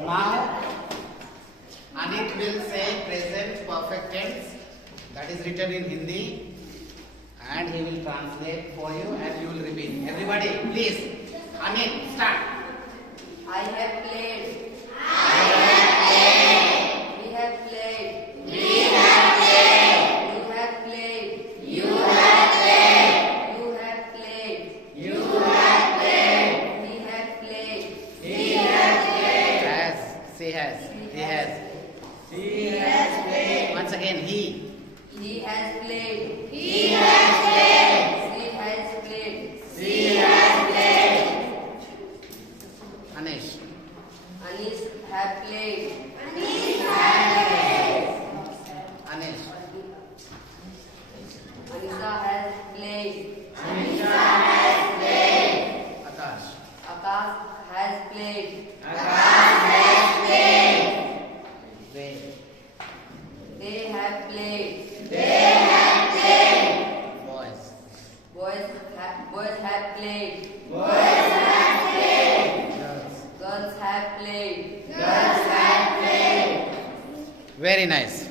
Now, Anit will say present perfect tense. That is written in Hindi. And he will translate for you and you will repeat. Everybody, please. Anit, start. I have played. We have played. You have played. You have played. We have played. Has. Say has. He has. Once again, he. He has played. She has played. Anish. Anis have played. Anish. Anisa has played. Akash. Akash has played. They have played. Boys. Boys have played. Girls. Girls have played. Very nice.